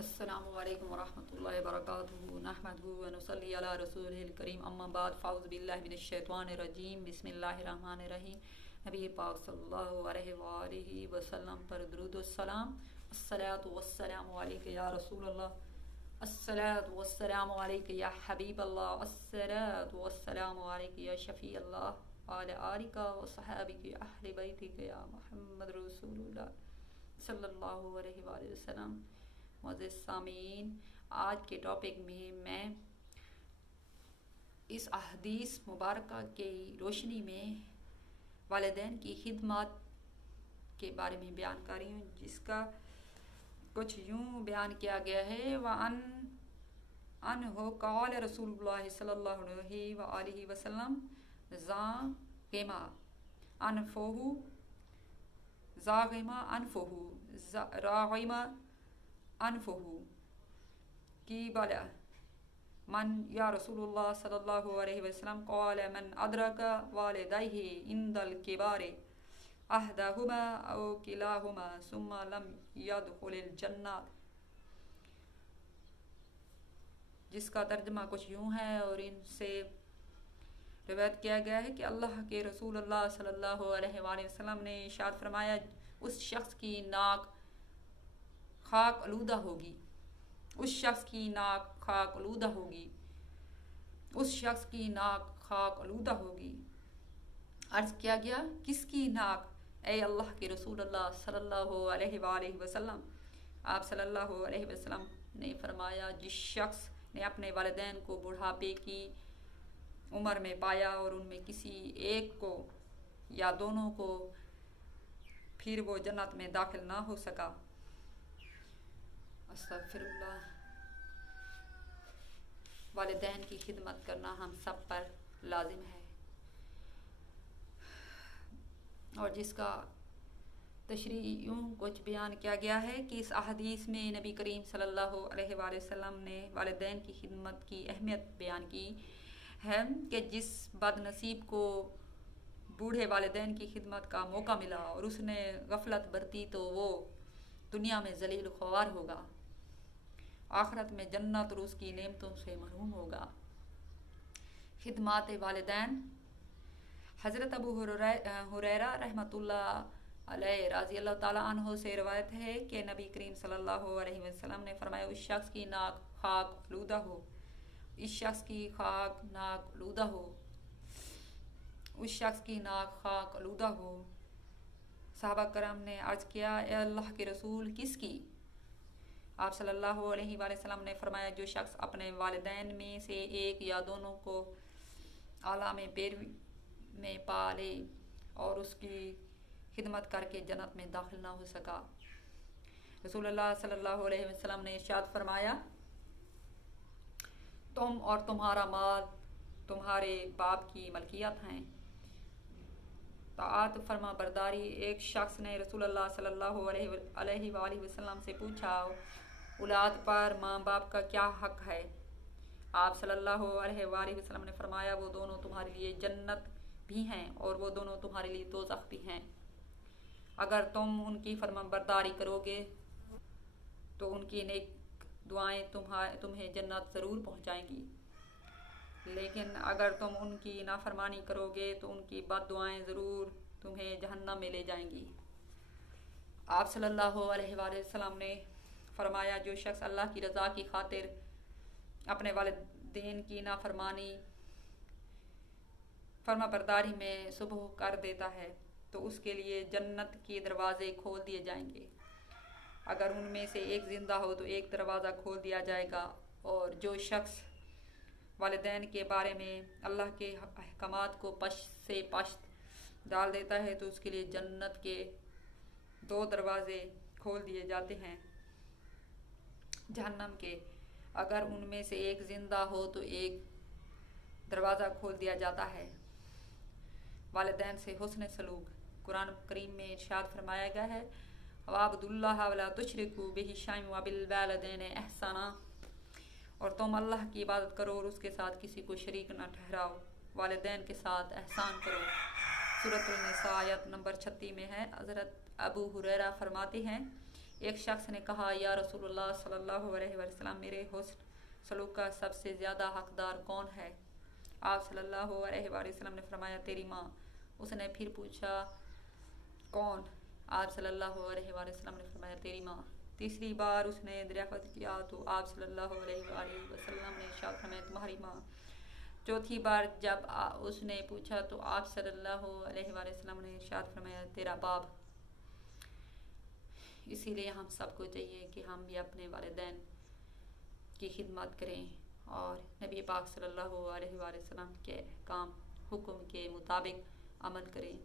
السلام علیکم ورحمۃ اللہ وبرکاتہ نحمدہ ونصلی علی رسولہ الکریم اما بعد فاعوذ باللہ من الشیطان الرجیم بسم اللہ الرحمن الرحیم نبی پاک صلی اللہ علیہ وآلہ وسلم پر درود السلام الصلاۃ والسلام علیک یا رسول اللہ الصلاۃ والسلام علیک یا حبیب اللہ الصلاۃ والسلام علیک یا شفیع اللہ وعلی آلک وصحابک اہل بیتک یا محمد رسول اللہ صلی اللہ علیہ وآلہ وسلم۔ معزز سامعین، آج کے ٹاپک میں اس احادیث مبارکہ کی روشنی میں والدین کی خدمات کے بارے میں بیان کر رہی ہوں، جس کا کچھ یوں بیان کیا گیا ہے عنہ قال رسول اللہ صلی اللہ علیہ وآلہ وسلم زاغم انفہ راغم انفہ کی بلا من یا رسول اللہ صلی اللہ علیہ وسلم قال من ادرک والدیہ عند الکبار احدہما او کلاہما ثم لم يدخل الجنہ، جس کا ترجمہ کچھ یوں ہے اور ان سے روایت کیا گیا ہے کہ اللہ کے رسول اللہ صلی اللہ علیہ وآلہ وسلم نے ارشاد فرمایا، اس شخص کی ناک خاک آلودہ ہوگی، اس شخص کی ناک خاک آلودہ ہوگی، اس شخص کی ناک خاک آلودہ ہوگی۔ عرض کیا گیا، کس کی ناک؟ اے اللہ کے رسول اللہ صلی اللہ علیہ وآلہ وسلم۔ آپ صلی اللہ علیہ وسلم نے فرمایا، جس شخص نے اپنے والدین کو بڑھاپے کی عمر میں پایا اور ان میں کسی ایک کو یا دونوں کو، پھر وہ جنت میں داخل نہ ہو سکا۔ استغفر اللہ۔ والدین کی خدمت کرنا ہم سب پر لازم ہے، اور جس کا تشریح یوں کچھ بیان کیا گیا ہے کہ اس احادیث میں نبی کریم صلی اللہ علیہ وآلہ وسلم نے والدین کی خدمت کی اہمیت بیان کی ہے کہ جس بد نصیب کو بوڑھے والدین کی خدمت کا موقع ملا اور اس نے غفلت برتی تو وہ دنیا میں ذلیل و خوار ہوگا، آخرت میں جنت اور اس کی نعمتوں سے محروم ہوگا۔ خدمات والدین۔ حضرت ابو ہریرہ رحمۃ اللہ علیہ رضی اللہ تعالیٰ عنہ سے روایت ہے کہ نبی کریم صلی اللہ علیہ وسلم نے فرمایا، اس شخص کی ناک خاک آلودہ ہو، اس شخص کی خاک ناک آلودہ ہو، اس شخص کی ناک خاک آلودہ ہو۔ صحابہ کرام نے عرض کیا، اے اللہ کے رسول، کس کی؟ آپ صلی اللہ علیہ وآلہ وسلم نے فرمایا، جو شخص اپنے والدین میں سے ایک یا دونوں کو عالم پیروی میں پالے اور اس کی خدمت کر کے جنت میں داخل نہ ہو سکا۔ رسول اللہ صلی اللہ علیہ وسلم نے ارشاد فرمایا، تم اور تمہارا مال تمہارے باپ کی ملکیت ہیں۔ طاعت فرما برداری۔ ایک شخص نے رسول اللہ صلی اللہ علیہ وآلہ وسلم سے پوچھا، اولاد پر ماں باپ کا کیا حق ہے؟ آپ صلی اللہ علیہ وآلہ وسلم نے فرمایا، وہ دونوں تمہارے لیے جنت بھی ہیں اور وہ دونوں تمہارے لیے دوزخ بھی ہیں۔ اگر تم ان کی فرما برداری کرو گے تو ان کی نیک دعائیں تمہیں جنت ضرور پہنچائیں گی، لیکن اگر تم ان کی نافرمانی کرو گے تو ان کی بد دعائیں ضرور تمہیں جہنم میں لے جائیں گی۔ آپ صلی اللہ علیہ وآلہ وسلم نے فرمایا، جو شخص اللہ کی رضا کی خاطر اپنے والدین کی نافرمانی فرما برداری میں صبح کر دیتا ہے تو اس کے لیے جنت کے دروازے کھول دیے جائیں گے۔ اگر ان میں سے ایک زندہ ہو تو ایک دروازہ کھول دیا جائے گا، اور جو شخص والدین کے بارے میں اللہ کے احکامات کو پشت سے پشت ڈال دیتا ہے تو اس کے لیے جنت کے 2 دروازے کھول دیے جاتے ہیں، جہنم کے اگر ان میں سے ایک زندہ ہو تو ایک دروازہ کھول دیا جاتا ہے۔ والدین سے حسن سلوک۔ قرآن کریم میں ارشاد فرمایا گیا ہے، وَاعْبُدُوا اللَّهَ وَلَا تُشْرِكُوا بِهِ شَيْئًا وَبِالْوَالِدَيْنِ إِحْسَانًا، اور تم اللہ کی عبادت کرو اور اس کے ساتھ کسی کو شریک نہ ٹھہراؤ، والدین کے ساتھ احسان کرو۔ سورۃ النساء آیت نمبر 36 میں ہے۔ حضرت ابو ہریرہ فرماتے ہیں ایک شخص نے کہا یا رسول اللہ صلی اللہ علیہ وسلم میرے حسن سلوک کا سب سے زیادہ حقدار کون ہے؟ آپ صلی اللہ علیہ وسلم نے فرمایا تیری ماں۔ اس نے پھر پوچھا کون؟ آپ صلی اللہ علیہ وسلم نے فرمایا تیری ماں۔ تیسری بار اس نے دریافت کیا تو آپ صلی اللہ علیہ وسلم نے ارشاد فرمایا تمہاری ماں۔ چوتھی بار جب اس نے پوچھا تو آپ صلی اللہ علیہ وسلم نے ارشاد فرمایا تیرا باپ۔ اسی لیے ہم سب کو چاہیے کہ ہم بھی اپنے والدین کی خدمت کریں اور نبی پاک صلی اللہ علیہ وسلم کے حکم کے مطابق عمل کریں۔